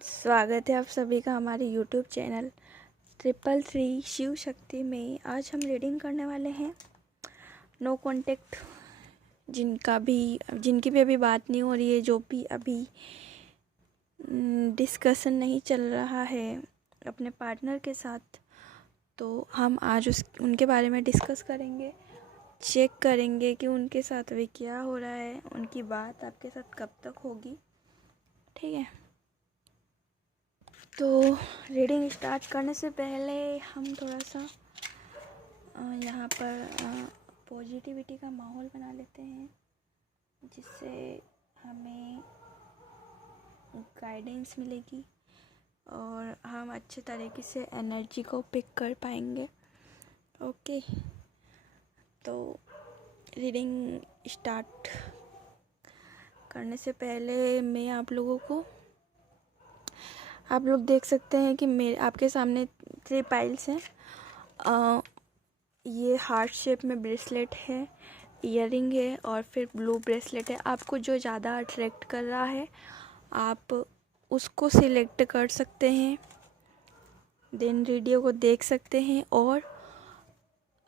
स्वागत है आप सभी का हमारे YouTube चैनल 333 शिव शक्ति में। आज हम रीडिंग करने वाले हैं नो कांटेक्ट, जिनकी भी अभी बात नहीं हो रही है, जो भी अभी डिस्कशन नहीं चल रहा है अपने पार्टनर के साथ, तो हम आज उनके बारे में डिस्कस करेंगे, चेक करेंगे कि उनके साथ अभी क्या हो रहा है, उनकी बात आपके साथ कब तक होगी। ठीक है, तो रीडिंग स्टार्ट करने से पहले हम थोड़ा सा यहाँ पर पॉजिटिविटी का माहौल बना लेते हैं, जिससे हमें गाइडेंस मिलेगी और हम अच्छे तरीके से एनर्जी को पिक कर पाएंगे। ओके, तो रीडिंग स्टार्ट करने से पहले मैं आप लोग देख सकते हैं कि आपके सामने 3 पाइल्स हैं। ये हार्ट शेप में ब्रेसलेट है, ईयरिंग है और फिर ब्लू ब्रेसलेट है। आपको जो ज़्यादा अट्रैक्ट कर रहा है आप उसको सिलेक्ट कर सकते हैं, देन वीडियो को देख सकते हैं। और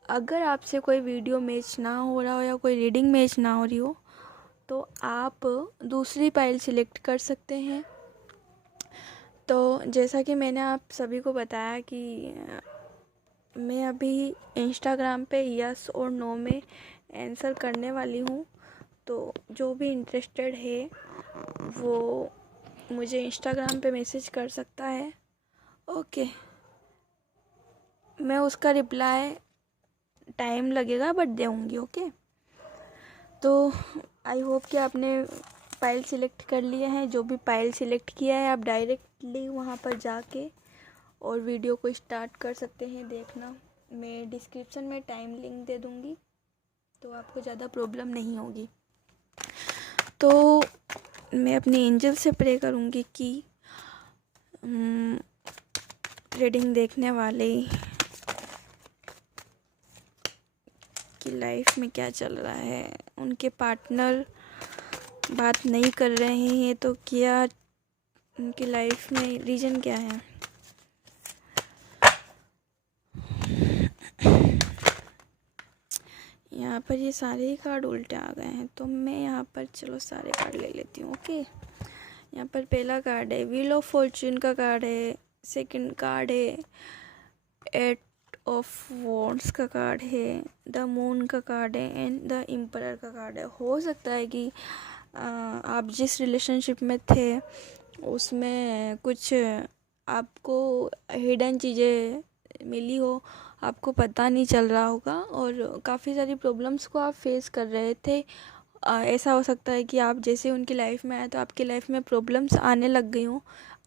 अगर आपसे कोई वीडियो मैच ना हो रहा हो या कोई रीडिंग मैच ना हो रही हो तो आप दूसरी पाइल सिलेक्ट कर सकते हैं। तो जैसा कि मैंने आप सभी को बताया कि मैं अभी इंस्टाग्राम पे यस और नो में आंसर करने वाली हूँ, तो जो भी इंटरेस्टेड है वो मुझे इंस्टाग्राम पे मैसेज कर सकता है। ओके, मैं उसका रिप्लाई टाइम लगेगा बट दूँगी। ओके, तो आई होप कि आपने पाइल सिलेक्ट कर लिया है। जो भी पाइल सिलेक्ट किया है आप डायरेक्टली वहाँ पर जाके और वीडियो को स्टार्ट कर सकते हैं देखना। मैं डिस्क्रिप्शन में टाइम लिंक दे दूँगी, तो आपको ज़्यादा प्रॉब्लम नहीं होगी। तो मैं अपने एंजल से प्रे करूँगी कि रीडिंग देखने वाले की लाइफ में क्या चल रहा है, उनके पार्टनर बात नहीं कर रहे हैं तो क्या उनकी लाइफ में रीज़न क्या है। यहाँ पर ये सारे ही कार्ड उल्टे आ गए हैं, तो मैं यहाँ पर चलो सारे कार्ड ले लेती हूँ। ओके, यहाँ पर पहला कार्ड है व्हील ऑफ फॉर्च्यून का कार्ड है, सेकंड कार्ड है 8 ऑफ वॉन्ड्स का कार्ड है, द मून का कार्ड है एंड द एम्परर का कार्ड है। हो सकता है कि आप जिस रिलेशनशिप में थे उसमें कुछ आपको हिडन चीज़ें मिली हो, आपको पता नहीं चल रहा होगा और काफ़ी सारी प्रॉब्लम्स को आप फेस कर रहे थे। ऐसा हो सकता है कि आप जैसे उनकी लाइफ में आए तो आपकी लाइफ में प्रॉब्लम्स आने लग गई हों,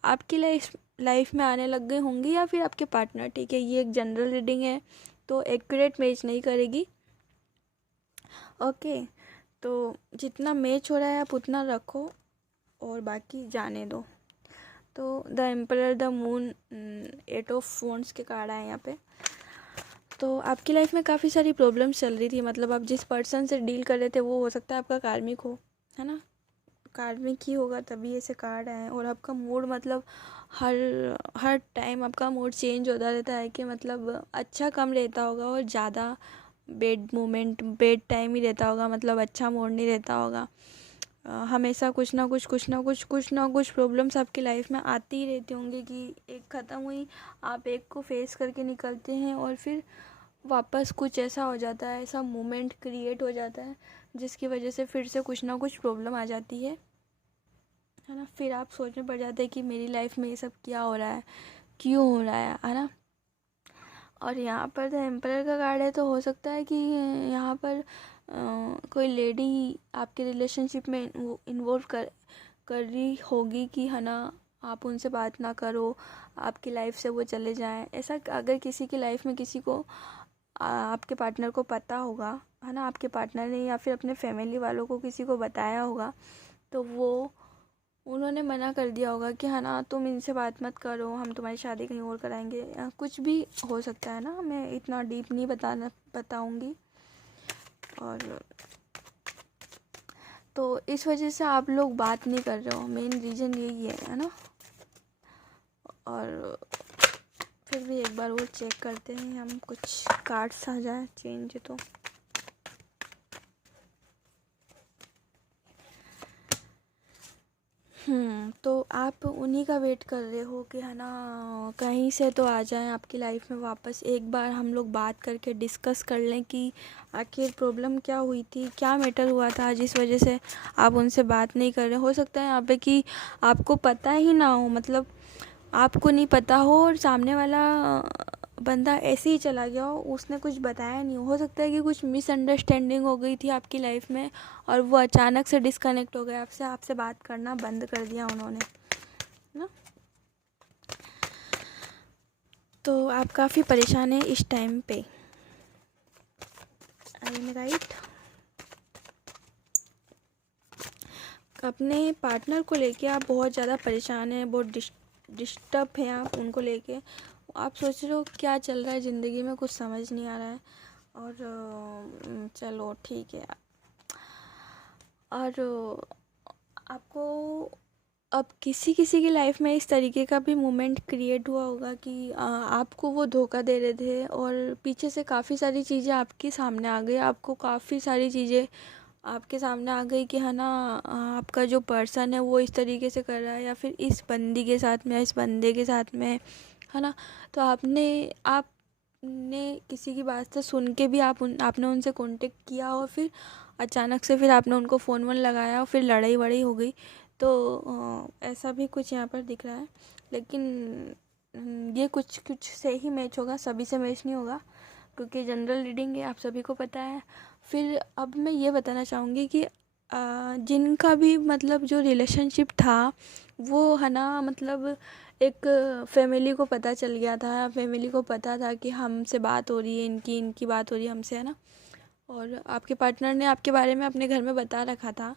आपकी लाइफ में आने लग गई होंगी या फिर आपके पार्टनर। ठीक है, ये एक जनरल रीडिंग है तो एक्यूरेट मैच नहीं करेगी। ओके, तो जितना मैच हो रहा है आप उतना रखो और बाकी जाने दो। तो the emperor, the moon, 8 of wands के कार्ड आए यहाँ पे। तो आपकी लाइफ में काफ़ी सारी प्रॉब्लम्स चल रही थी, मतलब आप जिस पर्सन से डील कर रहे थे वो हो सकता है आपका कार्मिक हो, है ना। कार्मिक ही होगा तभी ऐसे कार्ड आए। और आपका मूड मतलब हर टाइम आपका मूड चेंज होता रहता है कि मतलब अच्छा कम रहता होगा और ज़्यादा बैड टाइम ही रहता होगा, मतलब अच्छा मूड नहीं रहता होगा। हमेशा कुछ ना कुछ प्रॉब्लम्स आपकी लाइफ में आती ही रहती होंगी कि एक ख़त्म हुई आप एक को फेस करके निकलते हैं और फिर वापस कुछ ऐसा हो जाता है, ऐसा मोमेंट क्रिएट हो जाता है जिसकी वजह से फिर से कुछ ना कुछ प्रॉब्लम आ जाती है ना। फिर आप सोचने पड़ जाते हैं कि मेरी लाइफ में ये सब क्या हो रहा है, क्यों हो रहा है ना। और यहाँ पर द एम्परर का कार्ड है, तो हो सकता है कि यहाँ पर कोई लेडी आपके रिलेशनशिप में इन्वॉल्व कर रही होगी कि है ना, आप उनसे बात ना करो, आपकी लाइफ से वो चले जाएं। ऐसा अगर किसी की लाइफ में किसी को आपके पार्टनर को पता होगा, है ना, आपके पार्टनर ने या फिर अपने फैमिली वालों को किसी को बताया होगा, तो उन्होंने मना कर दिया होगा कि है ना तुम इनसे बात मत करो, हम तुम्हारी शादी कहीं और कराएंगे, कुछ भी हो सकता है ना। मैं इतना डीप नहीं बताऊंगी। और तो इस वजह से आप लोग बात नहीं कर रहे हो, मेन रीज़न यही है ना। और फिर भी एक बार वो चेक करते हैं हम, कुछ कार्ड्स आ जाए चेंज तो। तो आप उन्हीं का वेट कर रहे हो कि है ना कहीं से तो आ जाएं आपकी लाइफ में वापस। एक बार हम लोग बात करके डिस्कस कर लें कि आखिर प्रॉब्लम क्या हुई थी, क्या मैटर हुआ था जिस वजह से आप उनसे बात नहीं कर रहे। हो सकता है यहाँ पे कि आपको पता ही ना हो, मतलब आपको नहीं पता हो और सामने वाला बंदा ऐसे ही चला गया हो, उसने कुछ बताया नहीं हो सकता है कि कुछ मिसअंडरस्टैंडिंग हो गई थी आपकी लाइफ में और वो अचानक से डिस्कनेक्ट हो गए आपसे, आपसे बात करना बंद कर दिया उन्होंने, ना। तो आप काफ़ी परेशान हैं इस टाइम पे, आई एम राइट। अपने पार्टनर को लेके आप बहुत ज़्यादा परेशान हैं, बहुत डिस्टर्ब हैं आप उनको लेके। आप सोच रहे हो क्या चल रहा है ज़िंदगी में, कुछ समझ नहीं आ रहा है। और चलो ठीक है। और आपको अब किसी किसी की लाइफ में इस तरीके का भी मोमेंट क्रिएट हुआ होगा कि आपको वो धोखा दे रहे थे और पीछे से काफ़ी सारी चीज़ें आपके सामने आ गई, आपको काफ़ी सारी चीज़ें आपके सामने आ गई कि है ना आपका जो पर्सन है वो इस तरीके से कर रहा है या फिर इस बंदी के साथ में या इस बंदे के साथ में, है ना। तो आपने किसी की बात से सुन के भी आपने उनसे कांटेक्ट किया और फिर अचानक से फिर आपने उनको फ़ोन वोन लगाया और फिर लड़ाई वड़ाई हो गई। तो ऐसा भी कुछ यहाँ पर दिख रहा है, लेकिन ये कुछ कुछ से ही मैच होगा, सभी से मैच नहीं होगा क्योंकि जनरल रीडिंग है, आप सभी को पता है। फिर अब मैं ये बताना चाहूँगी कि जिनका भी मतलब जो रिलेशनशिप था वो है ना, मतलब एक फैमिली को पता चल गया था, फैमिली को पता था कि हमसे बात हो रही है, इनकी बात हो रही है हमसे, है ना। और आपके पार्टनर ने आपके बारे में अपने घर में बता रखा था,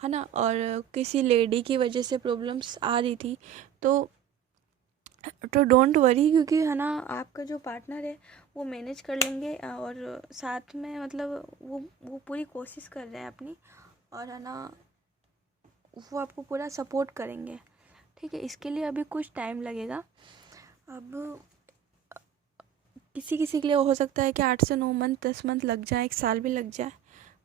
है ना। और किसी लेडी की वजह से प्रॉब्लम्स आ रही थी। तो डोंट वरी, क्योंकि है ना आपका जो पार्टनर है वो मैनेज कर लेंगे और साथ में मतलब वो पूरी कोशिश कर रहे हैं अपनी, और है ना वो आपको पूरा सपोर्ट करेंगे, ठीक है। इसके लिए अभी कुछ टाइम लगेगा। अब किसी किसी के लिए हो सकता है कि 8 से 9 मंथ 10 मंथ लग जाए, 1 साल भी लग जाए,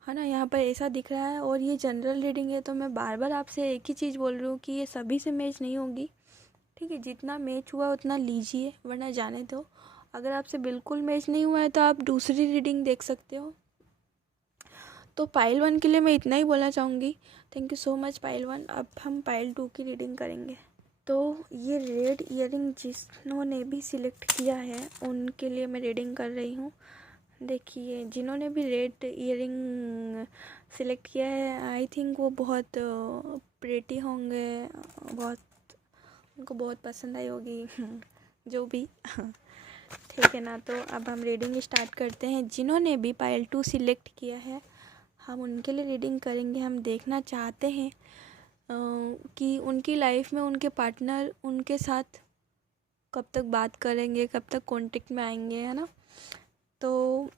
है ना। यहाँ पर ऐसा दिख रहा है। और ये जनरल रीडिंग है तो मैं बार बार आपसे एक ही चीज़ बोल रही हूँ कि ये सभी से मैच नहीं होगी, ठीक है। जितना मैच हुआ उतना लीजिए, वरना जाने दो। अगर आपसे बिल्कुल मैच नहीं हुआ है तो आप दूसरी रीडिंग देख सकते हो। तो पाइल 1 के लिए मैं इतना ही बोलना चाहूँगी। Thank you so much pile 1। अब हम पाइल 2 की रीडिंग करेंगे। तो ये रेड ईयरिंग जिन्होंने भी सिलेक्ट किया है उनके लिए मैं रीडिंग कर रही हूँ। देखिए, जिन्होंने भी रेड ईयरिंग सिलेक्ट किया है, आई थिंक वो बहुत प्रेटी होंगे, बहुत उनको बहुत पसंद आई होगी जो भी ठीक है ना। तो अब हम रीडिंग स्टार्ट करते हैं। जिन्होंने भी पाइल 2 सिलेक्ट किया है हम उनके लिए रीडिंग करेंगे। हम देखना चाहते हैं कि उनकी लाइफ में उनके पार्टनर उनके साथ कब तक बात करेंगे, कब तक कांटेक्ट में आएंगे, है ना। तो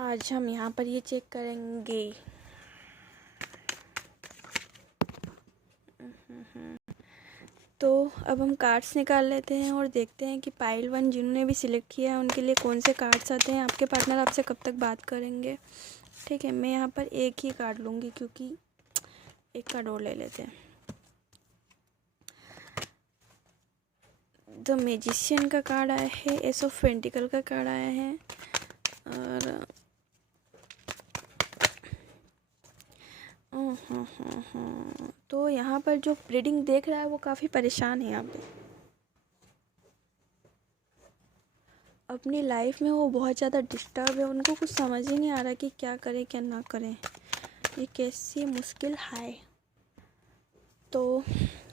आज हम यहाँ पर ये चेक करेंगे। तो अब हम कार्ड्स निकाल लेते हैं और देखते हैं कि पाइल 1 जिन्होंने भी सिलेक्ट किया है उनके लिए कौन से कार्ड्स आते हैं। आपके पार्टनर आपसे कब तक बात करेंगे, ठीक है। मैं यहाँ पर एक ही कार्ड लूँगी क्योंकि एक कार्ड और ले लेते हैं। द मैजिशियन का कार्ड आया है, एस ऑफ पेंटिकल का कार्ड आया है, और तो यहाँ पर जो रीडिंग देख रहा है वो काफ़ी परेशान है। यहाँ पे अपनी लाइफ में वो बहुत ज़्यादा डिस्टर्ब है, उनको कुछ समझ ही नहीं आ रहा कि क्या करें क्या ना करें, ये कैसी मुश्किल है। तो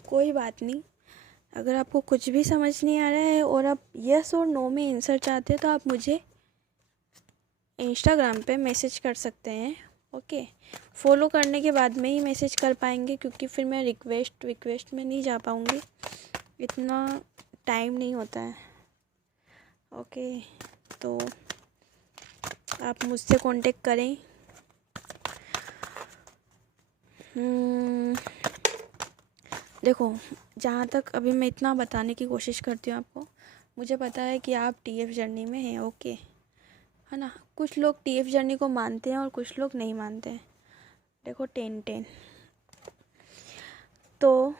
कोई बात नहीं, अगर आपको कुछ भी समझ नहीं आ रहा है और आप यस और नो में आंसर चाहते हैं तो आप मुझे इंस्टाग्राम पे मैसेज कर सकते हैं, ओके। फॉलो करने के बाद में ही मैसेज कर पाएंगे क्योंकि फिर मैं रिक्वेस्ट में नहीं जा पाऊँगी, इतना टाइम नहीं होता है, ओके। तो आप मुझसे कांटेक्ट करें। देखो, जहाँ तक अभी मैं इतना बताने की कोशिश करती हूँ आपको, मुझे पता है कि आप टीएफ जर्नी में हैं, ओके, है ना। कुछ लोग टीएफ जर्नी को मानते हैं और कुछ लोग नहीं मानते हैं। देखो 10-10 तो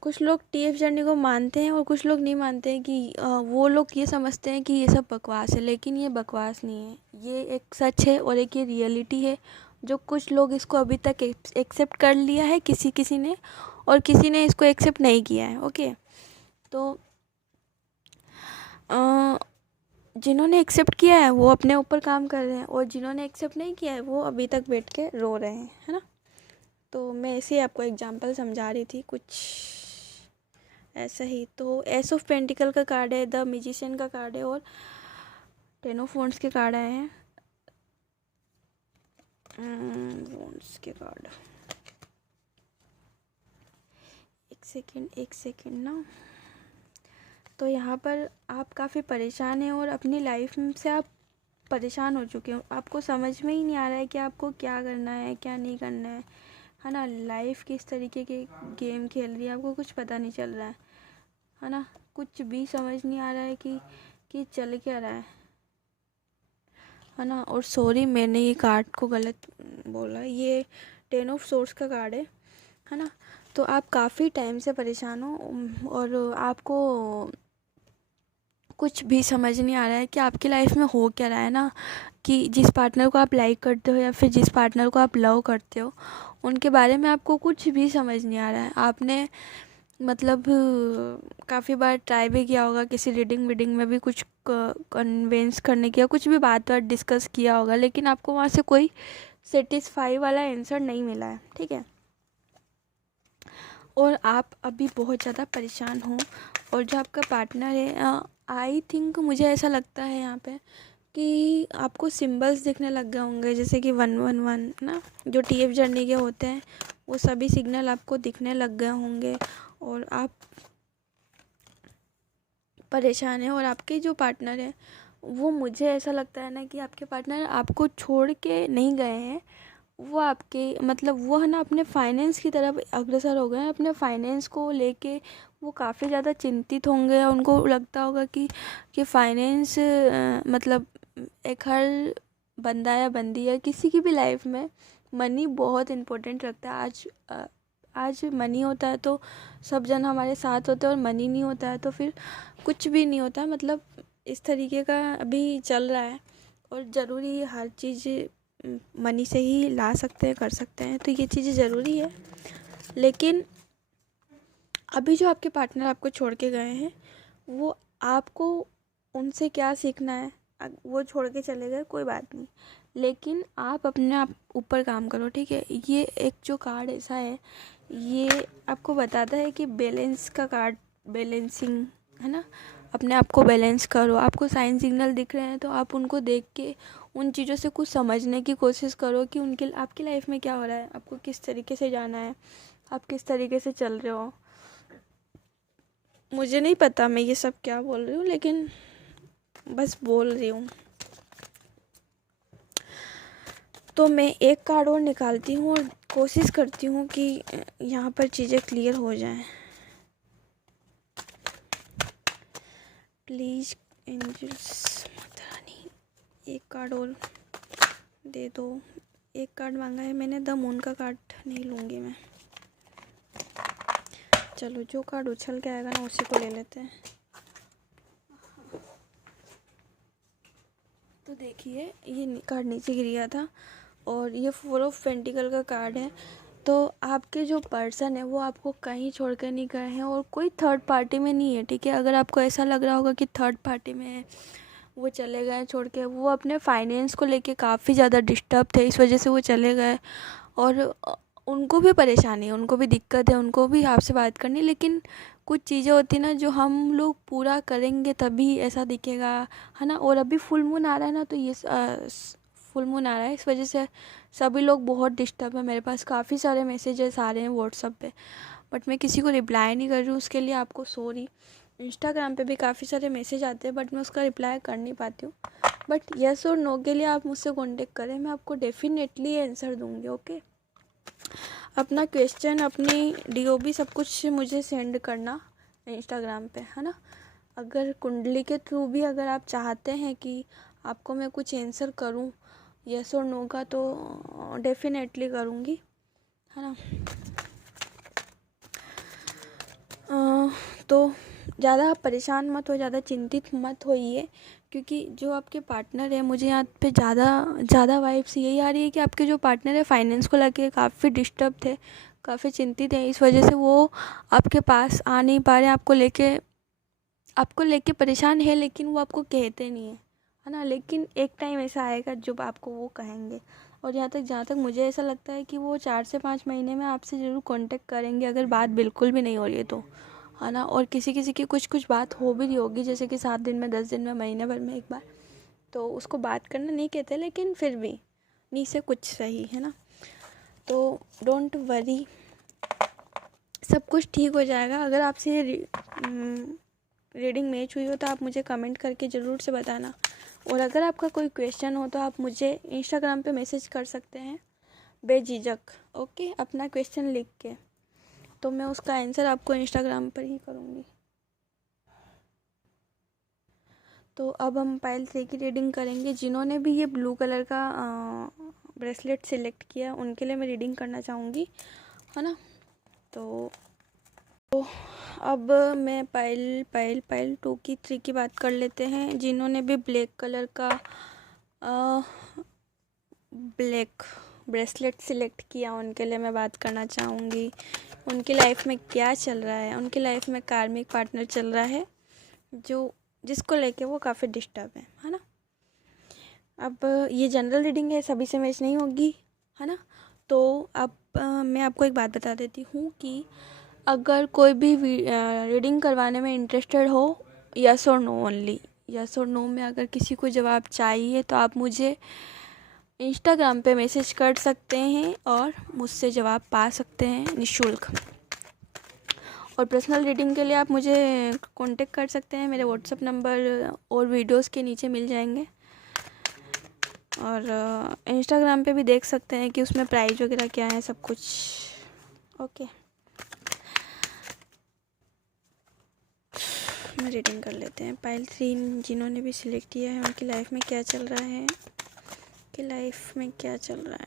कुछ लोग टीएफ जर्नी को मानते हैं और कुछ लोग नहीं मानते हैं कि वो लोग ये समझते हैं कि ये सब बकवास है, लेकिन ये बकवास नहीं है, ये एक सच है और एक ये रियलिटी है। जो कुछ लोग इसको अभी तक एक्सेप्ट कर लिया है, किसी किसी ने, और किसी ने इसको एक्सेप्ट नहीं किया है, ओके। तो जिन्होंने एक्सेप्ट किया है वो अपने ऊपर काम कर रहे हैं, और जिन्होंने एक्सेप्ट नहीं किया है वो अभी तक बैठ के रो रहे हैं, है ना। तो मैं ऐसे आपको एग्जांपल समझा रही थी कुछ ऐसा ही। तो एस ऑफ पेंटिकल का कार्ड है, द मैजिशियन का कार्ड है, और 10 ऑफ वॉन्ड्स के कार्ड आए हैं। वॉन्ड्स के कार्ड, एक सेकेंड ना। तो यहाँ पर आप काफ़ी परेशान हैं और अपनी लाइफ से आप परेशान हो चुके हो। आपको समझ में ही नहीं आ रहा है कि आपको क्या करना है, क्या नहीं करना है ना। लाइफ किस तरीके के गेम खेल रही है, आपको कुछ पता नहीं चल रहा है ना। कुछ भी समझ नहीं आ रहा है कि चल क्या रहा है ना। और सॉरी, मैंने ये कार्ड को गलत बोला, ये 10 ऑफ सोर्ड्स का कार्ड है ना। तो आप काफ़ी टाइम से परेशान हो और आपको कुछ भी समझ नहीं आ रहा है कि आपकी लाइफ में हो क्या रहा है ना। कि जिस पार्टनर को आप लाइक करते हो या फिर जिस पार्टनर को आप लव करते हो, उनके बारे में आपको कुछ भी समझ नहीं आ रहा है। आपने मतलब काफ़ी बार ट्राई भी किया होगा, किसी रीडिंग में भी कुछ कन्विंस करने की, या कुछ भी बात डिस्कस किया होगा, लेकिन आपको वहाँ से कोई सेटिस्फाई वाला आंसर नहीं मिला है, ठीक है। और आप अभी बहुत ज़्यादा परेशान हो। और जो आपका पार्टनर है, आई थिंक मुझे ऐसा लगता है यहाँ पे कि आपको सिंबल्स दिखने लग गए होंगे, जैसे कि 111 ना, जो टीएफ जर्नी के होते हैं, वो सभी सिग्नल आपको दिखने लग गए होंगे और आप परेशान हैं। और आपके जो पार्टनर है वो, मुझे ऐसा लगता है ना कि आपके पार्टनर आपको छोड़ के नहीं गए हैं, वो आपके मतलब वो है ना अपने फाइनेंस की तरफ अग्रसर हो गए हैं। अपने फाइनेंस को लेके वो काफ़ी ज़्यादा चिंतित होंगे। उनको लगता होगा कि फाइनेंस मतलब एक हर बंदा या बंदी या किसी की भी लाइफ में मनी बहुत इम्पोर्टेंट रखता है। आज मनी होता है तो सब जन हमारे साथ होते हैं, और मनी नहीं होता है तो फिर कुछ भी नहीं होता। मतलब इस तरीके का अभी चल रहा है, और ज़रूरी हर चीज़ मनी से ही ला सकते हैं, कर सकते हैं, तो ये चीज़ें ज़रूरी है। लेकिन अभी जो आपके पार्टनर आपको छोड़ के गए हैं, वो आपको उनसे क्या सीखना है। वो छोड़ के चले गए, कोई बात नहीं, लेकिन आप अपने आप ऊपर काम करो, ठीक है। ये एक जो कार्ड ऐसा है, ये आपको बताता है कि बैलेंस का कार्ड, बैलेंसिंग, है ना। अपने आप को बैलेंस करो। आपको साइन सिग्नल दिख रहे हैं तो आप उनको देख के उन चीज़ों से कुछ समझने की कोशिश करो कि उनके आपकी लाइफ में क्या हो रहा है, आपको किस तरीके से जाना है, आप किस तरीके से चल रहे हो। मुझे नहीं पता मैं ये सब क्या बोल रही हूँ, लेकिन बस बोल रही हूँ। तो मैं एक कार्ड और निकालती हूँ और कोशिश करती हूँ कि यहाँ पर चीज़ें क्लियर हो जाएं। प्लीज़ एंजल्स, माता रानी, एक कार्ड और दे दो। एक कार्ड मांगा है मैंने, द मून का कार्ड नहीं लूँगी मैं। चलो, जो कार्ड उछल के आएगा ना उसी को ले लेते हैं। तो देखिए, ये कार्ड नीचे गिर गया था और ये 4 ऑफ पेंटिकल का कार्ड है। तो आपके जो पर्सन है वो आपको कहीं छोड़ कर नहीं गए हैं, और कोई थर्ड पार्टी में नहीं है, ठीक है। अगर आपको ऐसा लग रहा होगा कि थर्ड पार्टी में है, वो चले गए छोड़ के, वो अपने फाइनेंस को लेके काफ़ी ज़्यादा डिस्टर्ब थे, इस वजह से वो चले गए। और उनको भी परेशानी है, उनको भी दिक्कत है, उनको भी आपसे बात करनी, लेकिन कुछ चीज़ें होती ना जो हम लोग पूरा करेंगे तभी ऐसा दिखेगा, है ना। और अभी फुल मून आ रहा है ना, तो ये फुल मून आ रहा है, इस वजह से सभी लोग बहुत डिस्टर्ब है। मेरे पास काफ़ी सारे मैसेजेस आ रहे हैं व्हाट्सएप पे, बट मैं किसी को रिप्लाई नहीं कर रही हूँ, उसके लिए आपको सॉरी। इंस्टाग्राम पे भी काफ़ी सारे मैसेज आते हैं, बट मैं उसका रिप्लाई कर नहीं पाती हूँ। बट येस और नो के लिए आप मुझसे कॉन्टेक्ट करें, मैं आपको डेफिनेटली आंसर दूँगी, ओके। अपना क्वेश्चन, अपनी डीओबी सब कुछ मुझे सेंड करना इंस्टाग्राम पे, है ना। अगर कुंडली के थ्रू भी अगर आप चाहते हैं कि आपको मैं कुछ आंसर करूं यस और नो का, तो डेफिनेटली करूंगी, है ना। तो ज़्यादा परेशान मत हो, ज़्यादा चिंतित मत होइए, क्योंकि जो आपके पार्टनर है, मुझे यहाँ पे ज़्यादा वाइब्स यही आ रही है कि आपके जो पार्टनर है फाइनेंस को लेके काफ़ी डिस्टर्ब थे, काफ़ी चिंतित हैं। इस वजह से वो आपके पास आ नहीं पा रहे हैं, आपको लेके परेशान है, लेकिन वो आपको कहते नहीं है ना। लेकिन एक टाइम ऐसा आएगा जब आपको वो कहेंगे। और जहाँ तक मुझे ऐसा लगता है कि वो 4 से 5 महीने में आपसे ज़रूर कांटेक्ट करेंगे, अगर बात बिल्कुल भी नहीं हो रही है तो, है ना। और किसी किसी की कुछ बात हो भी रही होगी, जैसे कि 7 दिन में, 10 दिन में, महीने भर में एक बार, तो उसको बात करना नहीं कहते, लेकिन फिर भी नहीं से कुछ सही, है ना। तो डोंट वरी, सब कुछ ठीक हो जाएगा। अगर आपसे रीडिंग मैच हुई हो तो आप मुझे कमेंट करके ज़रूर से बताना। और अगर आपका कोई क्वेश्चन हो तो आप मुझे इंस्टाग्राम पे मैसेज कर सकते हैं बेझिझक, ओके, अपना क्वेश्चन लिख के, तो मैं उसका आंसर आपको इंस्टाग्राम पर ही करूँगी। तो अब हम पाइल 3 की रीडिंग करेंगे। जिन्होंने भी ये ब्लू कलर का ब्रेसलेट सिलेक्ट किया उनके लिए मैं रीडिंग करना चाहूँगी, है ना। तो अब मैं पाइल 2 की 3 की बात कर लेते हैं। जिन्होंने भी ब्लैक कलर का ब्लैक ब्रेसलेट सिलेक्ट किया उनके लिए मैं बात करना चाहूँगी। उनकी लाइफ में क्या चल रहा है। उनकी लाइफ में कार्मिक पार्टनर चल रहा है जिसको लेके वो काफ़ी डिस्टर्ब है ना। अब ये जनरल रीडिंग है, सभी से मैच नहीं होगी, है ना। तो अब मैं आपको एक बात बता देती हूँ कि अगर कोई भी रीडिंग करवाने में इंटरेस्टेड हो, यस और नो ओनली, यस और नो में अगर किसी को जवाब चाहिए तो आप मुझे इंस्टाग्राम पे मैसेज कर सकते हैं और मुझसे जवाब पा सकते हैं निःशुल्क। और पर्सनल रीडिंग के लिए आप मुझे कांटेक्ट कर सकते हैं, मेरे व्हाट्सएप नंबर और वीडियोस के नीचे मिल जाएंगे। और इंस्टाग्राम पे भी देख सकते हैं कि उसमें प्राइस वगैरह क्या है, सब कुछ, ओके। मैं रीडिंग कर लेते हैं। पाइल 3 जिन्होंने भी सिलेक्ट किया है उनकी लाइफ में क्या चल रहा है, उनकी लाइफ में क्या चल रहा है,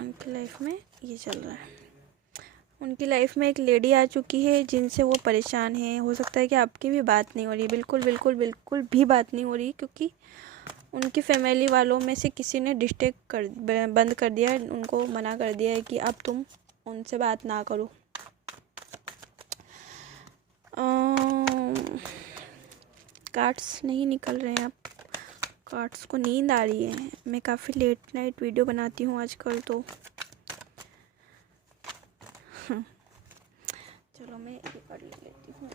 उनकी लाइफ में ये चल रहा है। उनकी लाइफ में एक लेडी आ चुकी है जिनसे वो परेशान है। हो सकता है कि आपकी भी बात नहीं हो रही, बिल्कुल भी बात नहीं हो रही, क्योंकि उनकी फैमिली वालों में से किसी ने बंद कर दिया है, उनको मना कर दिया है कि अब तुम उनसे बात ना करो। कार्ड्स नहीं निकल रहे हैं, अब कार्ड्स को नींद आ रही है। मैं काफ़ी लेट नाइट वीडियो बनाती हूँ आजकल, तो चलो मैं ये कर लेती हूँ।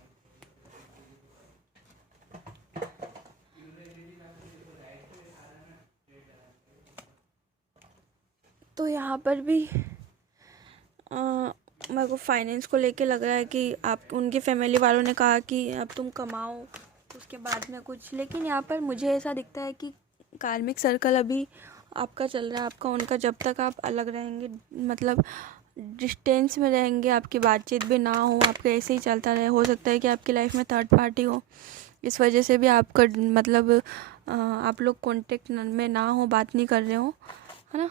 तो यहाँ पर भी मेरे को फाइनेंस को लेके लग रहा है कि आप उनकी फैमिली वालों ने कहा कि अब तुम कमाओ उसके बाद में कुछ, लेकिन यहाँ पर मुझे ऐसा दिखता है कि कार्मिक सर्कल अभी आपका चल रहा है, आपका उनका, जब तक आप अलग रहेंगे, मतलब डिस्टेंस में रहेंगे, आपकी बातचीत भी ना हो, आपका ऐसे ही चलता रहे। हो सकता है कि आपकी लाइफ में थर्ड पार्टी हो, इस वजह से भी आपका मतलब आप लोग कांटेक्ट में ना हो, बात नहीं कर रहे हो, है ना।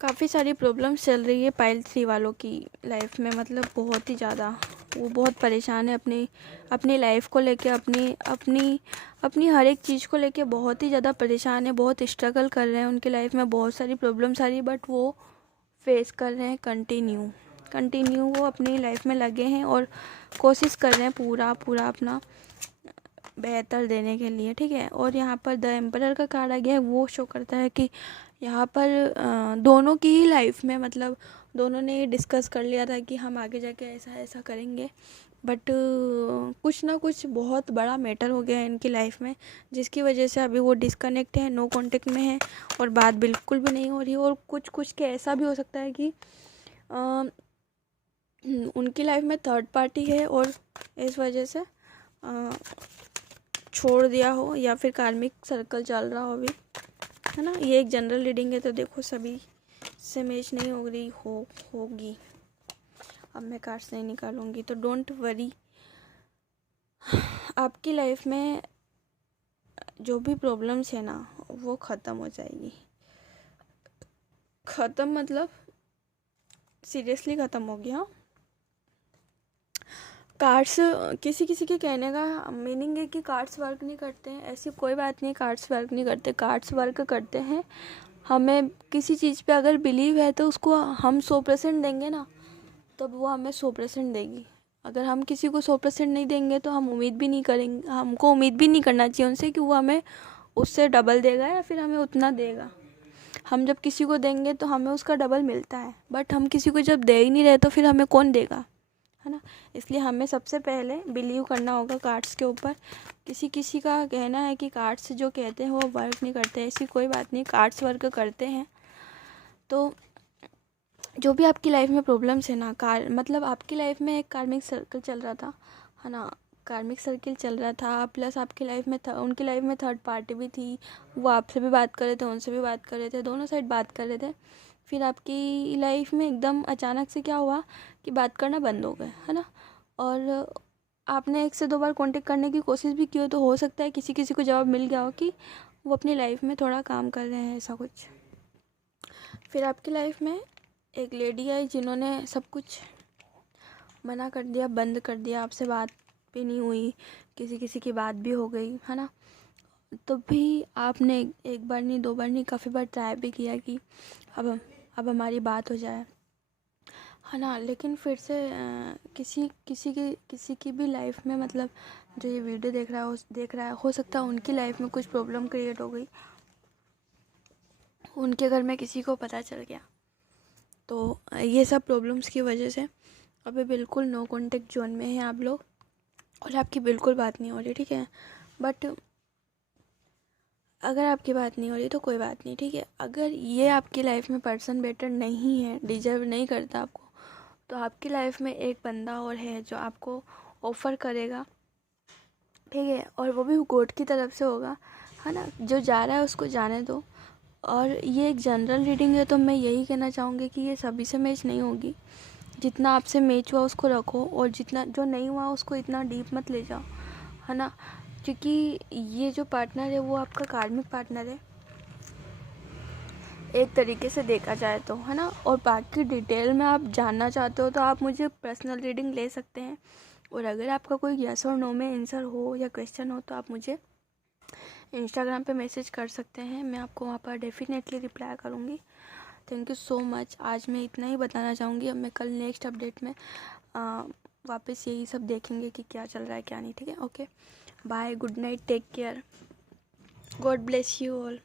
काफ़ी सारी प्रॉब्लम्स चल रही है पाइल 3 वालों की लाइफ में, मतलब बहुत ही ज़्यादा। वो बहुत परेशान है अपनी लाइफ को लेके, अपनी हर एक चीज़ को लेके बहुत ही ज़्यादा परेशान है, बहुत स्ट्रगल कर रहे हैं। उनकी लाइफ में बहुत सारी प्रॉब्लम्स आ रही है, बट वो फेस कर रहे हैं कंटिन्यू वो अपनी लाइफ में लगे हैं और कोशिश कर रहे हैं पूरा अपना बेहतर देने के लिए, ठीक है। और यहाँ पर द एम्परर का कार्ड आ गया है, वो शो करता है कि यहाँ पर दोनों की ही लाइफ में, मतलब दोनों ने ये डिस्कस कर लिया था कि हम आगे जाके ऐसा करेंगे, बट कुछ ना कुछ बहुत बड़ा मैटर हो गया है इनकी लाइफ में, जिसकी वजह से अभी वो डिस्कनेक्ट है, नो कांटेक्ट में है और बात बिल्कुल भी नहीं हो रही है। और कुछ के ऐसा भी हो सकता है कि उनकी लाइफ में थर्ड पार्टी है और इस वजह से छोड़ दिया हो, या फिर कार्मिक सर्कल चल रहा हो अभी, है ना। ये एक जनरल रीडिंग है, तो देखो सभी से मैच नहीं हो रही होगी। अब मैं कार्ड्स नहीं निकालूंगी, तो डोंट वरी। आपकी लाइफ में जो भी प्रॉब्लम्स है ना, वो ख़त्म हो जाएगी। ख़त्म मतलब सीरियसली ख़त्म हो गया। कार्ड्स, किसी किसी के कहने का मीनिंग है कि कार्ड्स वर्क नहीं करते हैं। ऐसी कोई बात नहीं, कार्ड्स वर्क नहीं करते, कार्ड्स वर्क करते हैं। हमें किसी चीज़ पे अगर बिलीव है तो उसको हम 100% देंगे ना, तब वो हमें 100% देगी। अगर हम किसी को 100% नहीं देंगे तो हम उम्मीद भी नहीं करेंगे, हमको उम्मीद भी नहीं करना चाहिए उनसे कि वो हमें उससे डबल देगा या फिर हमें उतना देगा। हम जब किसी को देंगे तो हमें उसका डबल मिलता है, बट हम किसी को जब दे ही नहीं रहे तो फिर हमें कौन देगा, है ना। इसलिए हमें सबसे पहले बिलीव करना होगा कार्ड्स के ऊपर। किसी किसी का कहना है कि कार्ड्स जो कहते हैं वो वर्क नहीं करते, ऐसी कोई बात नहीं, कार्ड्स वर्क करते हैं। तो जो भी आपकी लाइफ में प्रॉब्लम्स है ना, मतलब आपकी लाइफ में एक कार्मिक सर्कल चल रहा था, है ना, कार्मिक सर्किल चल रहा था, प्लस आपकी लाइफ में उनकी लाइफ में थर्ड पार्टी भी थी। वो आपसे भी बात कर रहे थे, उनसे भी बात कर रहे थे, दोनों साइड बात कर रहे थे। फिर आपकी लाइफ में एकदम अचानक से क्या हुआ कि बात करना बंद हो गए, है ना। और आपने 1 से 2 बार कांटेक्ट करने की कोशिश भी की हो, तो हो सकता है किसी किसी को जवाब मिल गया हो कि वो अपनी लाइफ में थोड़ा काम कर रहे हैं, ऐसा कुछ। फिर आपकी लाइफ में एक लेडी आई जिन्होंने सब कुछ मना कर दिया, बंद कर दिया, आपसे बात भी नहीं हुई, किसी किसी की बात भी हो गई, है ना। तो भी आपने एक बार नहीं, 2 बार नहीं, काफ़ी बार ट्राई भी किया कि अब हमारी बात हो जाए, है ना। लेकिन फिर से किसी की भी लाइफ में, मतलब जो ये वीडियो देख रहा है, हो सकता है उनकी लाइफ में कुछ प्रॉब्लम क्रिएट हो गई, उनके घर में किसी को पता चल गया। तो ये सब प्रॉब्लम्स की वजह से अभी बिल्कुल नो कॉन्टेक्ट जोन में हैं आप लोग, और आपकी बिल्कुल बात नहीं हो रही, ठीक है। बट अगर आपकी बात नहीं हो रही तो कोई बात नहीं, ठीक है। अगर ये आपकी लाइफ में पर्सन बेटर नहीं है, डिजर्व नहीं करता आपको, तो आपकी लाइफ में एक बंदा और है जो आपको ऑफ़र करेगा, ठीक है। और वो भी गॉड की तरफ से होगा, है ना। जो जा रहा है उसको जाने दो। और ये एक जनरल रीडिंग है, तो मैं यही कहना चाहूँगी कि ये सभी से मैच नहीं होगी। जितना आपसे मैच हुआ उसको रखो, और जितना जो नहीं हुआ उसको इतना डीप मत ले जाओ, है ना। क्योंकि ये जो पार्टनर है वो आपका कार्मिक पार्टनर है, एक तरीके से देखा जाए तो, है ना। और बाकी डिटेल में आप जानना चाहते हो तो आप मुझे पर्सनल रीडिंग ले सकते हैं। और अगर आपका कोई यस और नो में आंसर हो या क्वेश्चन हो तो आप मुझे इंस्टाग्राम पे मैसेज कर सकते हैं, मैं आपको वहाँ पर डेफिनेटली रिप्लाई करूँगी। Thank you so much. आज मैं इतना ही बताना चाहूँगी। अब मैं कल नेक्स्ट अपडेट में वापस यही सब देखेंगे कि क्या चल रहा है क्या नहीं, ठीक है। Okay, bye, good night, take care, God bless you all.